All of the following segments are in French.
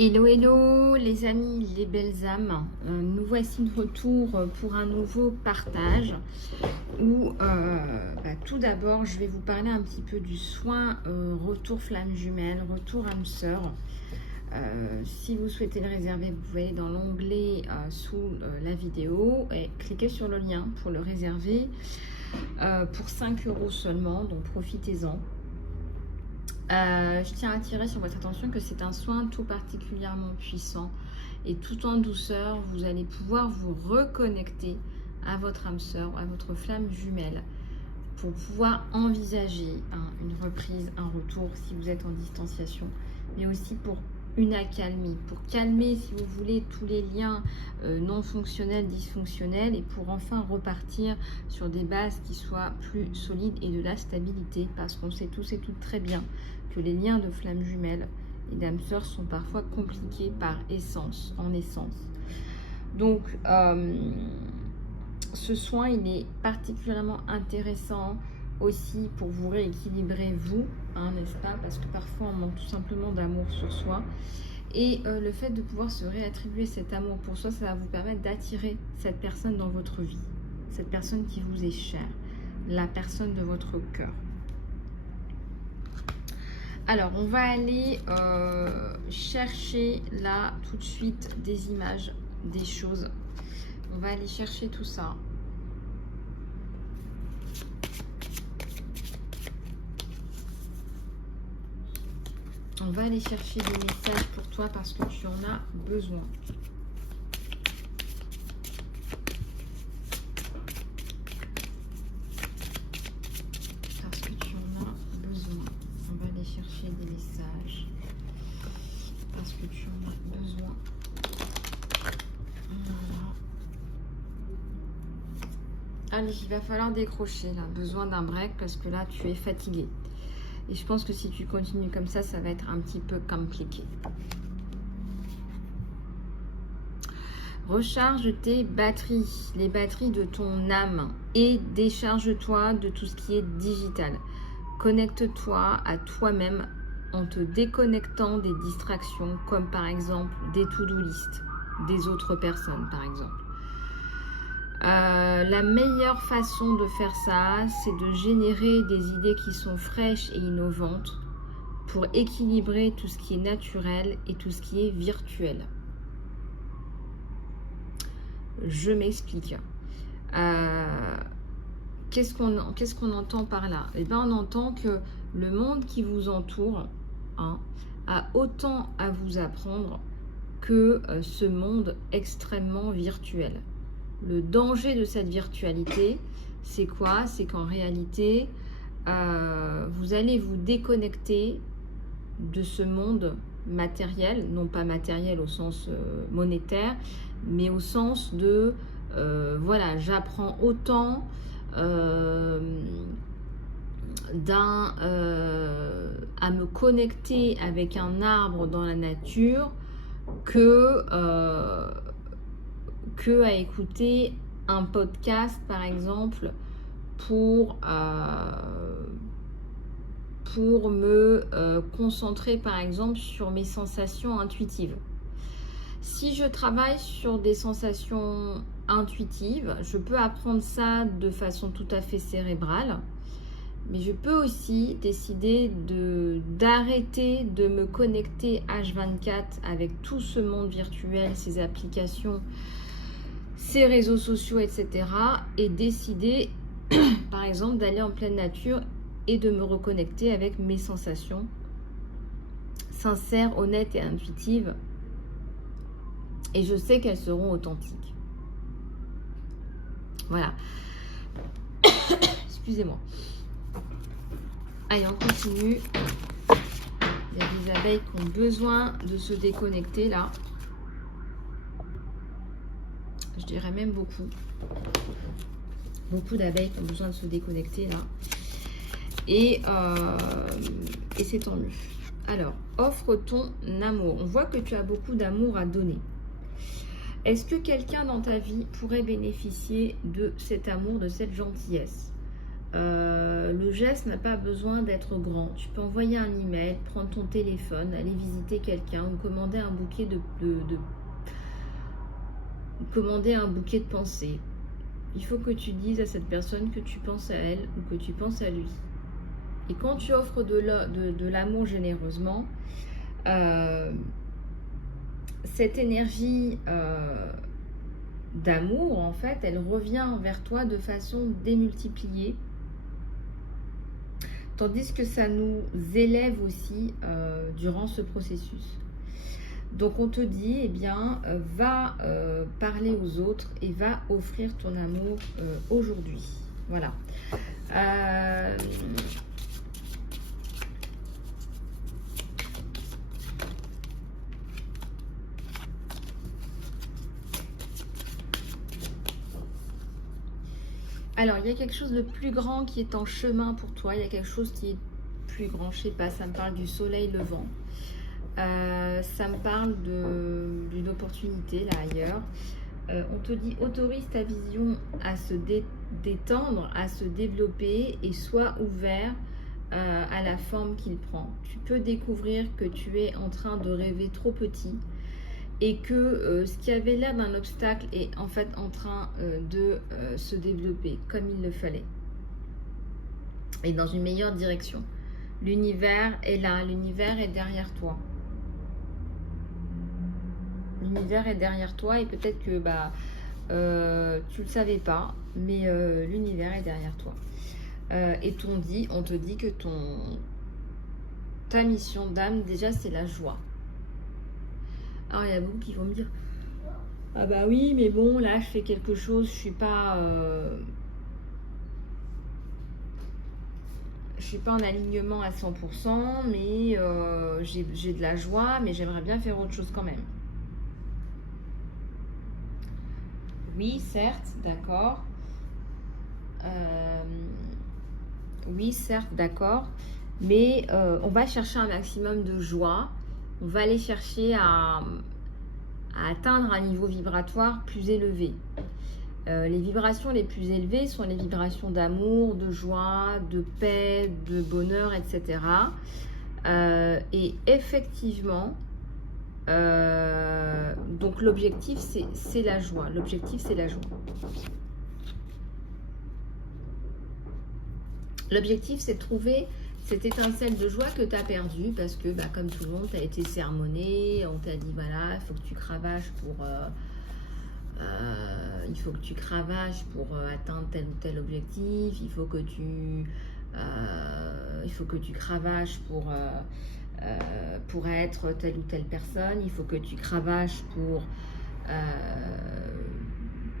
Hello, hello les amis, les belles âmes. Nous voici de retour pour un nouveau partage où tout d'abord je vais vous parler un petit peu du soin retour flamme jumelle, retour âme sœur. Si vous souhaitez le réserver, vous pouvez aller dans l'onglet sous la vidéo et cliquer sur le lien pour le réserver pour 5 € seulement, donc profitez-en. Je tiens à attirer sur votre attention que c'est un soin tout particulièrement puissant et tout en douceur, vous allez pouvoir vous reconnecter à votre âme sœur, à votre flamme jumelle pour pouvoir envisager une reprise, un retour si vous êtes en distanciation, mais aussi pour une accalmie, pour calmer si vous voulez tous les liens non fonctionnels, dysfonctionnels et pour enfin repartir sur des bases qui soient plus solides et de la stabilité, parce qu'on sait tous et toutes très bien que les liens de flamme jumelle et d'âme sœur sont parfois compliqués par essence, en essence. Donc ce soin il est particulièrement intéressant aussi pour vous rééquilibrer vous, n'est-ce pas, parce que parfois on manque tout simplement d'amour sur soi et le fait de pouvoir se réattribuer cet amour pour soi, ça va vous permettre d'attirer cette personne dans votre vie, cette personne qui vous est chère, la personne de votre cœur. Alors on va aller chercher là tout de suite des images, des choses, on va aller chercher tout ça. On va aller chercher des messages pour toi parce que tu en as besoin. Parce que tu en as besoin. On va aller chercher des messages. Parce que tu en as besoin. Voilà. Allez, il va falloir décrocher là. Besoin d'un break parce que là, tu es fatigué. Et je pense que si tu continues comme ça, ça va être un petit peu compliqué. Recharge tes batteries, les batteries de ton âme et décharge-toi de tout ce qui est digital. Connecte-toi à toi-même en te déconnectant des distractions comme par exemple des to-do list, des autres personnes par exemple. La meilleure façon de faire ça, c'est de générer des idées qui sont fraîches et innovantes pour équilibrer tout ce qui est naturel et tout ce qui est virtuel. Je m'explique. Qu'est-ce qu'on entend par là? Eh bien, on entend que le monde qui vous entoure a autant à vous apprendre que ce monde extrêmement virtuel. Le danger de cette virtualité, c'est quoi? C'est qu'en réalité, vous allez vous déconnecter de ce monde matériel, non pas matériel au sens monétaire, mais au sens de, voilà, j'apprends autant à me connecter avec un arbre dans la nature que à écouter un podcast par exemple pour me concentrer par exemple sur mes sensations intuitives. Si je travaille sur des sensations intuitives, je peux apprendre ça de façon tout à fait cérébrale, mais je peux aussi décider d'arrêter de me connecter H24 avec tout ce monde virtuel, ces applications, ces réseaux sociaux, etc. et décider, par exemple, d'aller en pleine nature et de me reconnecter avec mes sensations sincères, honnêtes et intuitives. Et je sais qu'elles seront authentiques. Voilà. Excusez-moi. Allez, on continue. Il y a des abeilles qui ont besoin de se déconnecter là. Je dirais même beaucoup. Beaucoup d'abeilles qui ont besoin de se déconnecter là. Et c'est tant mieux. Alors, offre ton amour. On voit que tu as beaucoup d'amour à donner. Est-ce que quelqu'un dans ta vie pourrait bénéficier de cet amour, de cette gentillesse? Le geste n'a pas besoin d'être grand. Tu peux envoyer un email, prendre ton téléphone, aller visiter quelqu'un ou commander un bouquet commander un bouquet de pensées. Il faut que tu dises à cette personne que tu penses à elle ou que tu penses à lui. Et quand tu offres de l'amour généreusement, cette énergie d'amour, en fait, elle revient vers toi de façon démultipliée. Tandis que ça nous élève aussi durant ce processus. Donc on te dit, eh bien, va parler aux autres et va offrir ton amour aujourd'hui. Voilà. Alors, il y a quelque chose de plus grand qui est en chemin pour toi. Il y a quelque chose qui est plus grand. Je sais pas, ça me parle du soleil levant. Ça me parle d'une opportunité là ailleurs. On te dit, autorise ta vision à se détendre, à se développer et sois ouvert à la forme qu'il prend. Tu peux découvrir que tu es en train de rêver trop petit et que ce qui avait l'air d'un obstacle est en fait en train de se développer comme il le fallait et dans une meilleure direction. L'univers est là, l'univers est derrière toi. L'univers est derrière toi et peut-être que tu le savais pas, mais l'univers est derrière toi. Et on te dit que ta mission d'âme, déjà, c'est la joie. Alors, il y a beaucoup qui vont me dire, ah bah oui, mais bon, là, je fais quelque chose, je suis pas en alignement à 100%, mais j'ai de la joie, mais j'aimerais bien faire autre chose quand même. Oui, certes, d'accord. Oui, certes, d'accord. Mais on va chercher un maximum de joie. On va aller chercher à atteindre un niveau vibratoire plus élevé. Les vibrations les plus élevées sont les vibrations d'amour, de joie, de paix, de bonheur, etc. Et effectivement, donc l'objectif c'est la joie. L'objectif c'est la joie. L'objectif c'est de trouver cette étincelle de joie que tu as perdue parce que comme tout le monde, tu as été sermonné, on t'a dit voilà, il faut que tu cravaches pour atteindre tel ou tel objectif, il faut que tu cravaches pour être telle ou telle personne, il faut que tu cravaches pour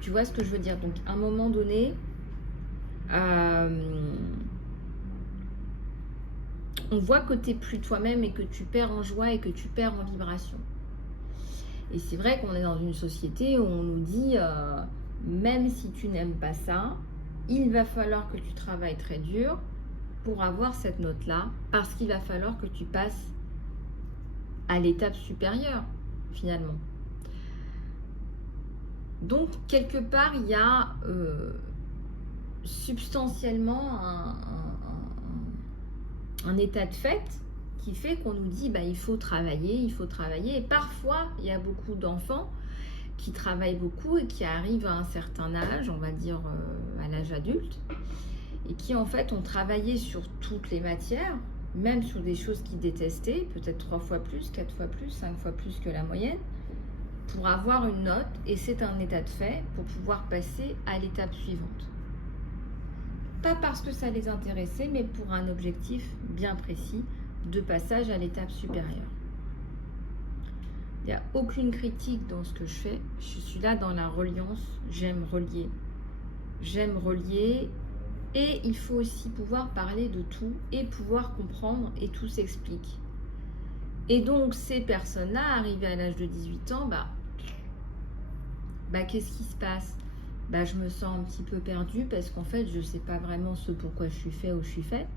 tu vois ce que je veux dire. Donc à un moment donné on voit que tu n'es plus toi-même et que tu perds en joie et que tu perds en vibration. Et c'est vrai qu'on est dans une société où on nous dit même si tu n'aimes pas ça, il va falloir que tu travailles très dur pour avoir cette note-là, parce qu'il va falloir que tu passes à l'étape supérieure, finalement. Donc, quelque part, il y a substantiellement un état de fait qui fait qu'on nous dit il faut travailler, il faut travailler. Et parfois, il y a beaucoup d'enfants qui travaillent beaucoup et qui arrivent à un certain âge, on va dire à l'âge adulte, et qui en fait ont travaillé sur toutes les matières, même sur des choses qu'ils détestaient, peut-être 3 fois plus, 4 fois plus, 5 fois plus que la moyenne, pour avoir une note, et c'est un état de fait pour pouvoir passer à l'étape suivante. Pas parce que ça les intéressait, mais pour un objectif bien précis de passage à l'étape supérieure. Il n'y a aucune critique dans ce que je fais. Je suis là dans la reliance. J'aime relier. J'aime relier. Et il faut aussi pouvoir parler de tout et pouvoir comprendre, et tout s'explique. Et donc, ces personnes-là, arrivées à l'âge de 18 ans, qu'est-ce qui se passe ? Je me sens un petit peu perdue parce qu'en fait, je ne sais pas vraiment ce pourquoi je suis fait ou je suis faite.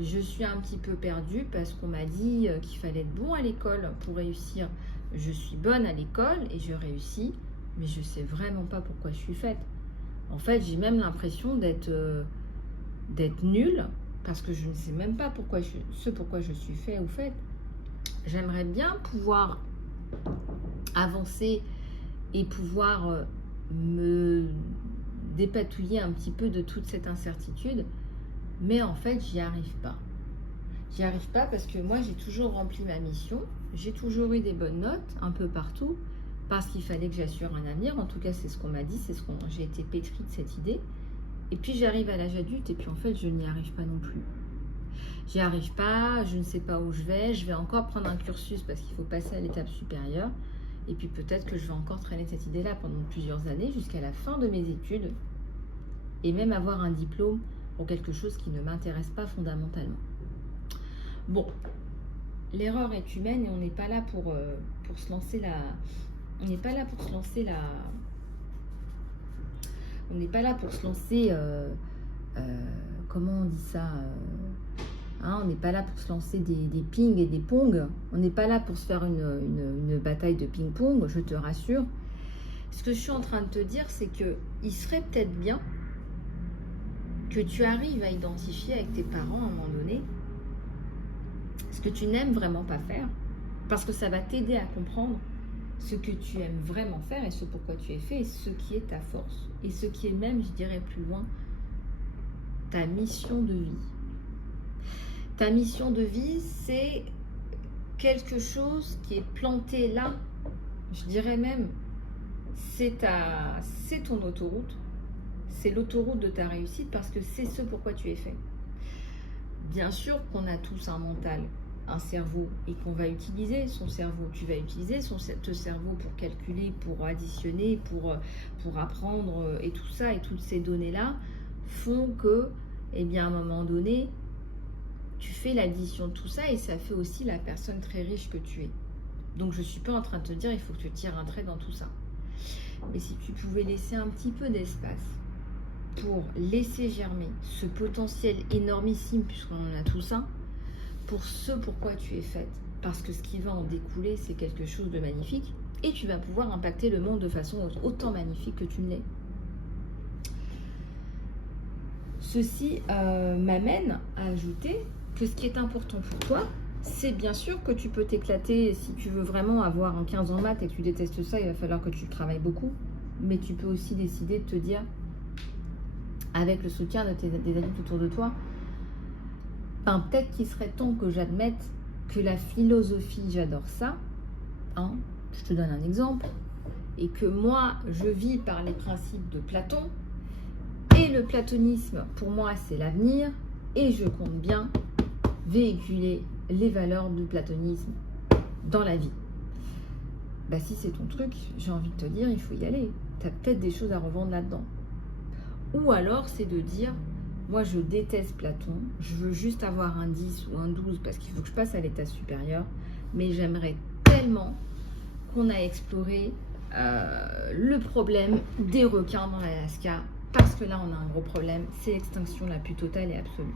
Je suis un petit peu perdue parce qu'on m'a dit qu'il fallait être bon à l'école pour réussir. Je suis bonne à l'école et je réussis, mais je ne sais vraiment pas pourquoi je suis faite. En fait, j'ai même l'impression d'être d'être nul, parce que je ne sais même pas pourquoi je suis fait ou faite. J'aimerais bien pouvoir avancer et pouvoir me dépatouiller un petit peu de toute cette incertitude, mais en fait, j'y arrive pas. J'y arrive pas parce que moi, j'ai toujours rempli ma mission, j'ai toujours eu des bonnes notes un peu partout, parce qu'il fallait que j'assure un avenir. En tout cas, c'est ce qu'on m'a dit, j'ai été pétrie de cette idée. Et puis j'arrive à l'âge adulte et puis en fait, je n'y arrive pas non plus. J'y arrive pas, je ne sais pas où je vais encore prendre un cursus parce qu'il faut passer à l'étape supérieure. Et puis peut-être que je vais encore traîner cette idée-là pendant plusieurs années jusqu'à la fin de mes études et même avoir un diplôme pour quelque chose qui ne m'intéresse pas fondamentalement. Bon, l'erreur est humaine et on n'est pas là pour se lancer la... On n'est pas là pour se lancer la... On n'est pas là pour se lancer... comment on dit ça on n'est pas là pour se lancer des ping et des pong. On n'est pas là pour se faire une bataille de ping-pong, je te rassure. Ce que je suis en train de te dire, c'est qu'il serait peut-être bien que tu arrives à identifier avec tes parents à un moment donné ce que tu n'aimes vraiment pas faire, parce que ça va t'aider à comprendre ce que tu aimes vraiment faire et ce pourquoi tu es fait et ce qui est ta force et ce qui est même, je dirais plus loin, ta mission de vie. Ta mission de vie, c'est quelque chose qui est planté là, je dirais même, c'est ton autoroute, c'est l'autoroute de ta réussite parce que c'est ce pourquoi tu es fait. Bien sûr qu'on a tous un mental, un cerveau et qu'on va utiliser son cerveau. Tu vas utiliser ton cerveau pour calculer, pour additionner, pour apprendre et tout ça et toutes ces données-là font que, eh bien, à un moment donné, tu fais l'addition de tout ça et ça fait aussi la personne très riche que tu es. Donc je ne suis pas en train de te dire il faut que tu tires un trait dans tout ça. Mais si tu pouvais laisser un petit peu d'espace pour laisser germer ce potentiel énormissime, puisqu'on en a tout ça, pour ce pourquoi tu es faite. Parce que ce qui va en découler, c'est quelque chose de magnifique et tu vas pouvoir impacter le monde de façon autant magnifique que tu ne l'es. Ceci m'amène à ajouter que ce qui est important pour toi, c'est bien sûr que tu peux t'éclater. Si tu veux vraiment avoir un 15 en maths et que tu détestes ça, il va falloir que tu travailles beaucoup. Mais tu peux aussi décider de te dire, avec le soutien des adultes autour de toi, ben, peut-être qu'il serait temps que j'admette que la philosophie, j'adore ça. Je te donne un exemple. Et que moi, je vis par les principes de Platon. Et le platonisme, pour moi, c'est l'avenir. Et je compte bien véhiculer les valeurs du platonisme dans la vie. Bah, si c'est ton truc, j'ai envie de te dire, il faut y aller. Tu as peut-être des choses à revendre là-dedans. Ou alors, c'est de dire, moi, je déteste Platon, je veux juste avoir un 10 ou un 12 parce qu'il faut que je passe à l'état supérieur, mais j'aimerais tellement qu'on a exploré le problème des requins dans l'Alaska, parce que là, on a un gros problème, c'est l'extinction la plus totale et absolue.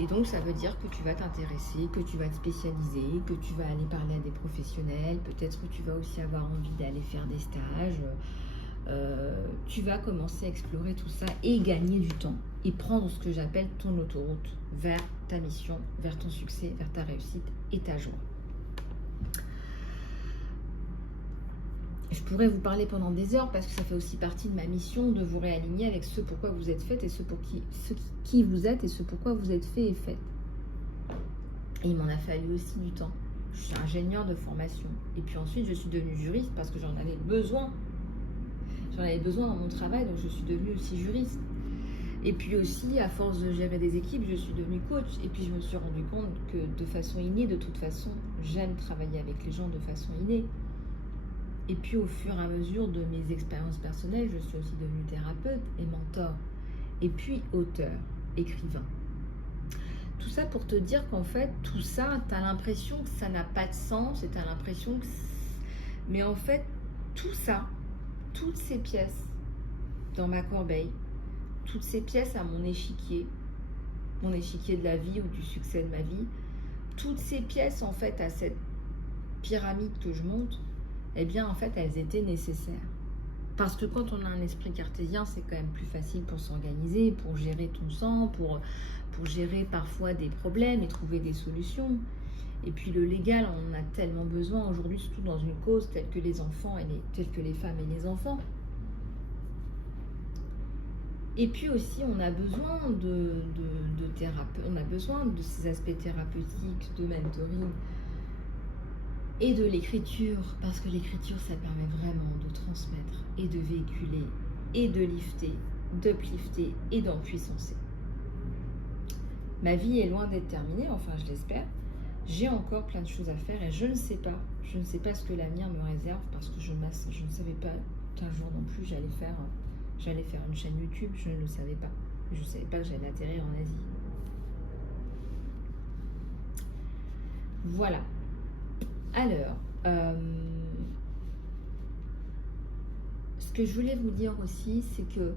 Et donc, ça veut dire que tu vas t'intéresser, que tu vas te spécialiser, que tu vas aller parler à des professionnels, peut-être que tu vas aussi avoir envie d'aller faire des stages. Tu vas commencer à explorer tout ça et gagner du temps et prendre ce que j'appelle ton autoroute vers ta mission, vers ton succès, vers ta réussite et ta joie. Je pourrais vous parler pendant des heures parce que ça fait aussi partie de ma mission de vous réaligner avec ce pourquoi vous êtes fait et ce qui vous êtes et ce pourquoi vous êtes fait et fait. Et il m'en a fallu aussi du temps. Je suis ingénieure de formation et puis ensuite je suis devenue juriste parce que j'en avais besoin. J'en avais besoin dans mon travail, donc je suis devenue aussi juriste. Et puis aussi, à force de gérer des équipes, je suis devenue coach. Et puis je me suis rendu compte que de façon innée, de toute façon, j'aime travailler avec les gens de façon innée. Et puis au fur et à mesure de mes expériences personnelles, je suis aussi devenue thérapeute et mentor. Et puis auteur, écrivain. Tout ça pour te dire qu'en fait, tout ça, tu as l'impression que ça n'a pas de sens et tu as l'impression que... Mais en fait, tout ça, toutes ces pièces dans ma corbeille, toutes ces pièces à mon échiquier de la vie ou du succès de ma vie, toutes ces pièces en fait à cette pyramide que je monte, eh bien en fait elles étaient nécessaires. Parce que quand on a un esprit cartésien, c'est quand même plus facile pour s'organiser, pour gérer tout ça, pour gérer parfois des problèmes et trouver des solutions. Et puis le légal, on en a tellement besoin aujourd'hui, surtout dans une cause telle que les enfants, telle que les femmes et les enfants. Et puis aussi, on a besoin de thérapeute, on a besoin de ces aspects thérapeutiques, de mentoring et de l'écriture, parce que l'écriture, ça permet vraiment de transmettre et de véhiculer et de lifter, d'uplifter et d'empuissancer. Ma vie est loin d'être terminée, enfin je l'espère. J'ai encore plein de choses à faire et je ne sais pas ce que l'avenir me réserve, parce que je ne savais pas qu'un jour non plus j'allais faire une chaîne YouTube, je ne le savais pas. Je ne savais pas que j'allais atterrir en Asie. Voilà. Alors, ce que je voulais vous dire aussi, c'est que